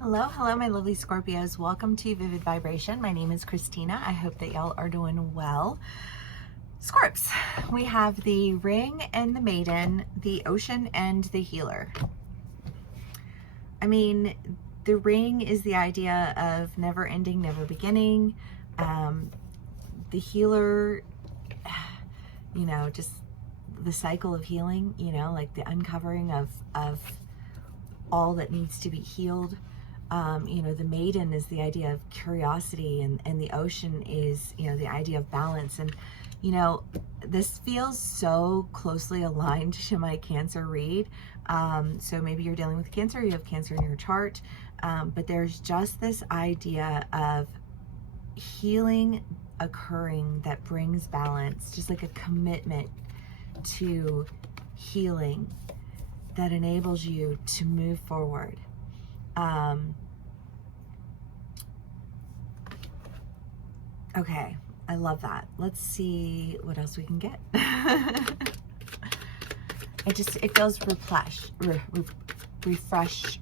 Hello, my lovely Scorpios. Welcome to Vivid Vibration. My name is Christina. I hope that y'all are doing well. Scorps, we have the Ring and the Maiden, the Ocean and the Healer. I mean, the Ring is the idea of never ending, never beginning. The Healer, just the cycle of healing, like the uncovering of all that needs to be healed. The Maiden is the idea of curiosity, and the Ocean is, the idea of balance. And, this feels so closely aligned to my Cancer read. So maybe you're dealing with Cancer, you have Cancer in your chart, but there's just this idea of healing occurring that brings balance, just like a commitment to healing that enables you to move forward. Okay, I love that. Let's see what else we can get. It feels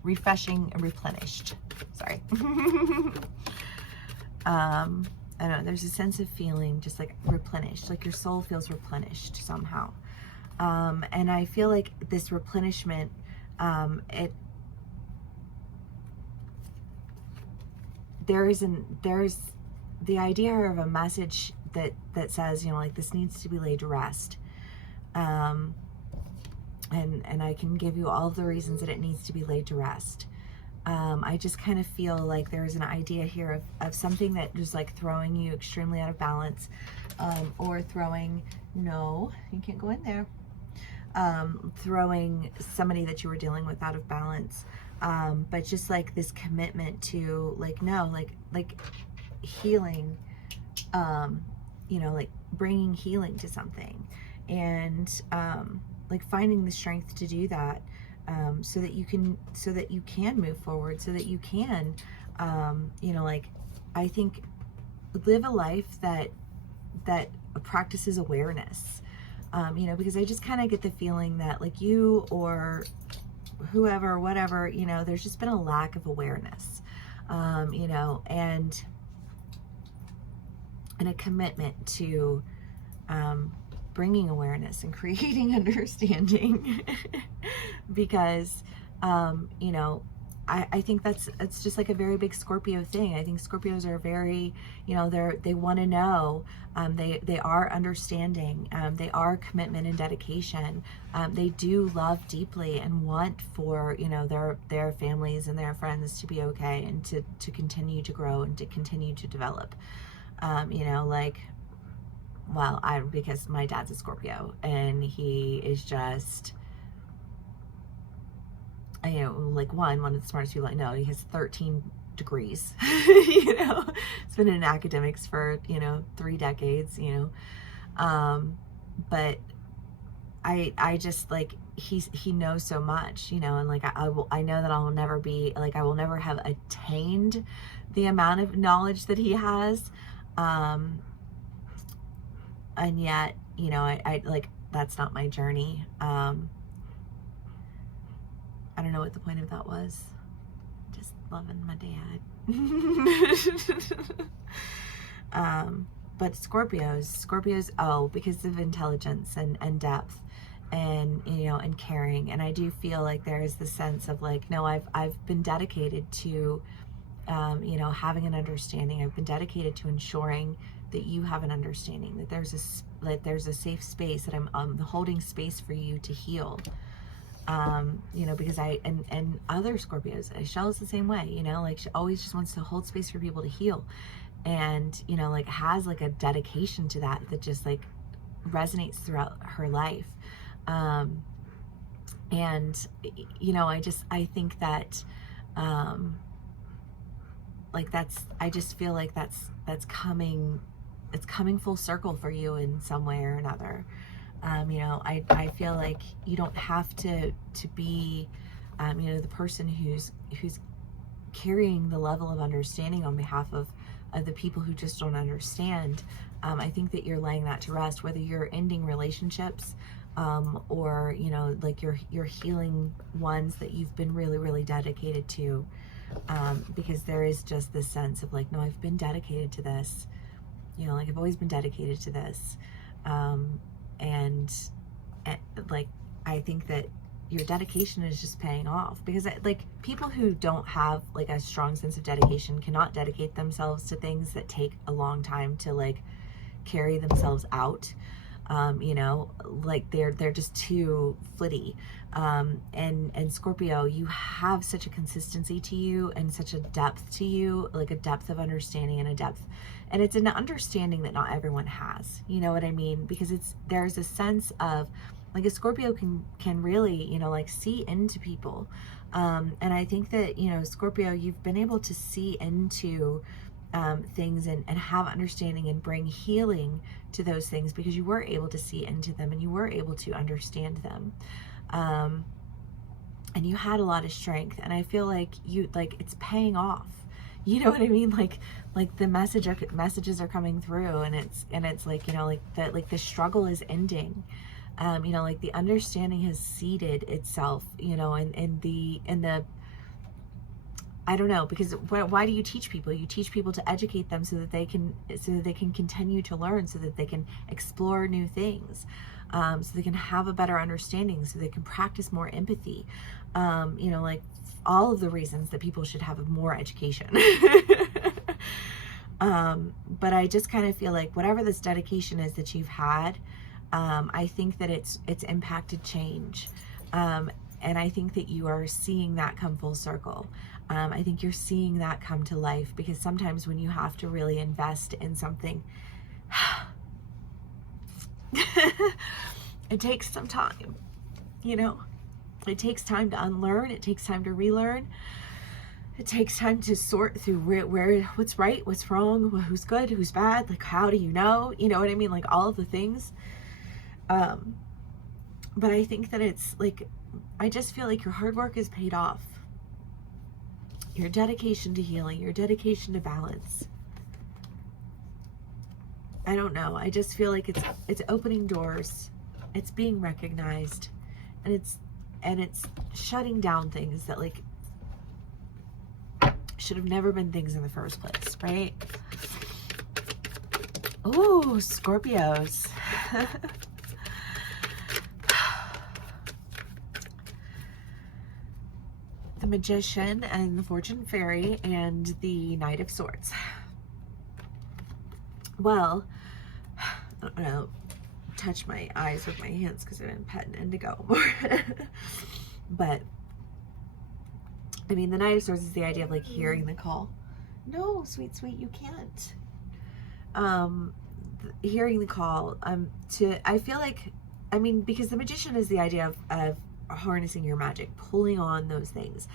refreshing, and replenished. Sorry. I don't know, there's a sense of feeling just like replenished, like your soul feels replenished somehow. And I feel like this replenishment, there's the idea of a message that says, like this needs to be laid to rest. And I can give you all of the reasons that it needs to be laid to rest. I just kind of feel like there's an idea here of something that is like throwing you extremely out of balance, or throwing, no, you can't go in there, throwing somebody that you were dealing with out of balance. But just like this commitment to like healing, like bringing healing to something, and like finding the strength to do that, so that you can move forward, so that you can, I think live a life that practices awareness, because I just kind of get the feeling that like you or whoever, whatever, there's just been a lack of awareness, and a commitment to bringing awareness and creating understanding. Because I think it's just like a very big Scorpio thing. I think Scorpios are very, they want to know, they are understanding, they are commitment and dedication. They do love deeply and want for, their families and their friends to be okay, and to continue to grow and to continue to develop. Because my dad's a Scorpio, and he is just, one of the smartest people I know. He has 13 degrees, it's been in academics for, 3 decades, but I just like, he knows so much, and like, I know that I will never have attained the amount of knowledge that he has. And yet, I like, that's not my journey. I don't know what the point of that was. Just loving my dad. But Scorpios, because of intelligence and depth, and, and caring. And I do feel like there is the sense of like, no, I've been dedicated to, having an understanding. I've been dedicated to ensuring that you have an understanding, that there's a safe space, that I'm holding space for you to heal. Because and other Scorpios, Shell is the same way, like she always just wants to hold space for people to heal, and, like has like a dedication to that just like resonates throughout her life. And, I think that, I just feel like that's coming full circle for you in some way or another. I feel like you don't have to be, the person who's carrying the level of understanding on behalf of the people who just don't understand. I think that you're laying that to rest, whether you're ending relationships, or, like you're healing ones that you've been really, really dedicated to. because there is just this sense of like, no, I've been dedicated to this, you know, like I've always been dedicated to this. And like, I think that your dedication is just paying off, because like people who don't have like a strong sense of dedication cannot dedicate themselves to things that take a long time to like carry themselves out. You know, like they're just too flitty. And Scorpio, you have such a consistency to you and such a depth to you, like a depth of understanding and a depth, and it's an understanding that not everyone has, you know what I mean? Because there's a sense of like a Scorpio can really, you know, like see into people. And I think that, you know, Scorpio, you've been able to see into things and have understanding and bring healing to those things, because you were able to see into them and you were able to understand them. And you had a lot of strength, and I feel like it's paying off. You know what I mean? Like the messages are coming through, and it's like, you know, like the struggle is ending. You know, like the understanding has seeded itself, you know, and the I don't know, because why do you teach people? You teach people to educate them so that they can continue to learn, so that they can explore new things, so they can have a better understanding, so they can practice more empathy. You know, like all of the reasons that people should have more education. But I just kind of feel like whatever this dedication is that you've had, I think that it's impacted change. And I think that you are seeing that come full circle. I think you're seeing that come to life, because sometimes when you have to really invest in something, it takes some time, you know? It takes time to unlearn. It takes time to relearn. It takes time to sort through where what's right, what's wrong, who's good, who's bad, like how do you know what I mean? Like all of the things. But I think that it's like, I just feel like your hard work is paid off. Your dedication to healing, your dedication to balance. I don't know. I just feel like it's opening doors. It's being recognized, and it's shutting down things that like should have never been things in the first place, right? Ooh, Scorpios. The Magician and the Fortune Fairy and the Knight of Swords. Well, I don't know, touch my eyes with my hands because I've been petting Indigo more. But I mean, the Knight of Swords is the idea of like hearing the call. No, sweet, you can't. Hearing the call. I feel like, I mean, because the Magician is the idea of harnessing your magic, pulling on those things.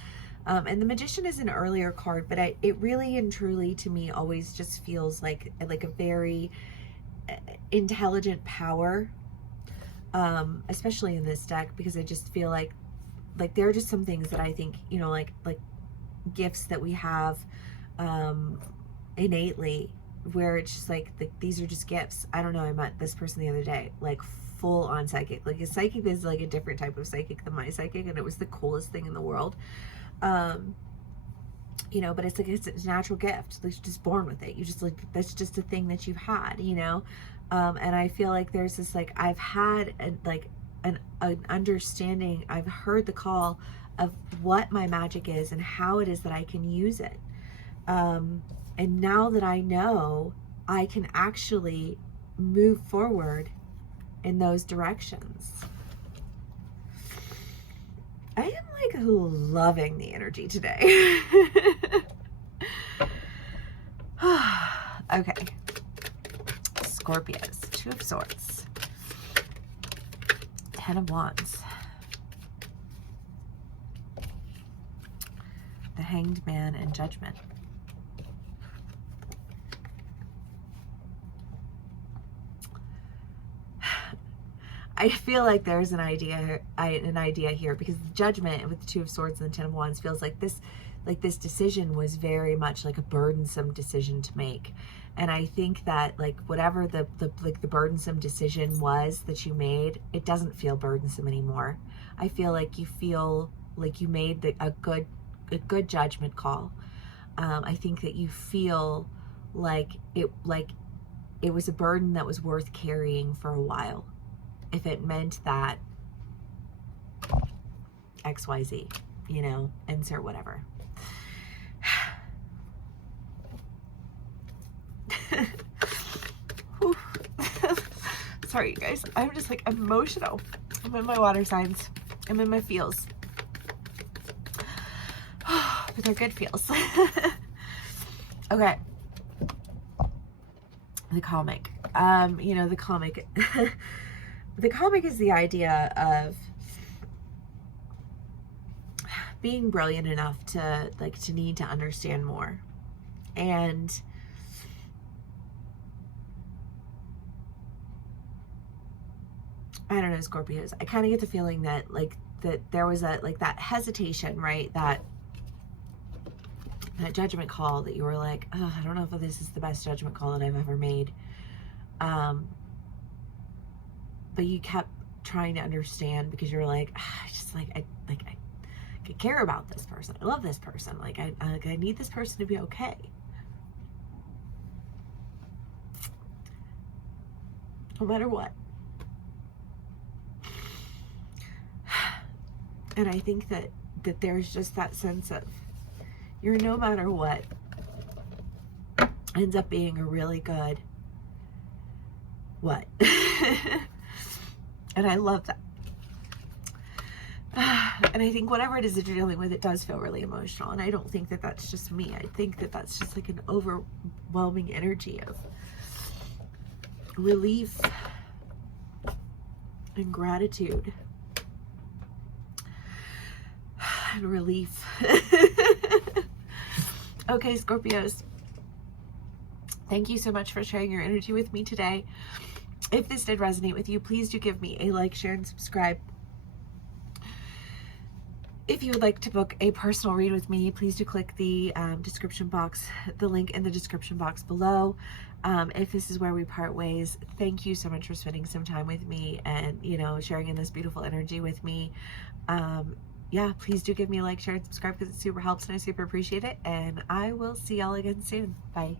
And the Magician is an earlier card, but it really and truly to me always just feels like a very intelligent power, especially in this deck, because I just feel like there are just some things that I think, you know, like gifts that we have innately, where it's just like these are just gifts. I don't know, I met this person the other day, like full on psychic. Like a psychic is like a different type of psychic than my psychic, and it was the coolest thing in the world. You know, but it's like it's a natural gift. Like you're just born with it. You just like, that's just a thing that you've had, you know. And I feel like there's this like, I've had an understanding, I've heard the call of what my magic is and how it is that I can use it. And now that I know, I can actually move forward in those directions. I am like loving the energy today. Okay. Scorpios, Two of Swords, Ten of Wands, the Hanged Man, and Judgment. I feel like there's an idea here, because the Judgment with the Two of Swords and the Ten of Wands feels like this decision was very much like a burdensome decision to make. And I think that like whatever the burdensome decision was that you made, it doesn't feel burdensome anymore. I feel like you made a good good judgment call. I think that you feel like it was a burden that was worth carrying for a while, if it meant that XYZ, you know, insert whatever. Sorry, you guys. I'm just like emotional. I'm in my water signs. I'm in my feels. But they're good feels. Okay. The comic. You know, the comic. The comic is the idea of being brilliant enough to need to understand more. And I don't know, Scorpios, I kind of get the feeling that that there was that hesitation, right? That judgment call that you were like, oh, I don't know if this is the best judgment call that I've ever made. But you kept trying to understand because you're like, I just I care about this person. I love this person. I need this person to be okay. No matter what. And I think that there's just that sense of your no matter what ends up being a really good what. And I love that. And I think whatever it is that you're dealing with, it does feel really emotional. And I don't think that that's just me. I think that that's just like an overwhelming energy of relief and gratitude and relief. Okay, Scorpios, thank you so much for sharing your energy with me today. If this did resonate with you, please do give me a like, share, and subscribe. If you would like to book a personal read with me, please do click the description box, the link in the description box below. If this is where we part ways, thank you so much for spending some time with me and, you know, sharing in this beautiful energy with me. Yeah, please do give me a like, share, and subscribe because it super helps and I super appreciate it. And I will see y'all again soon. Bye.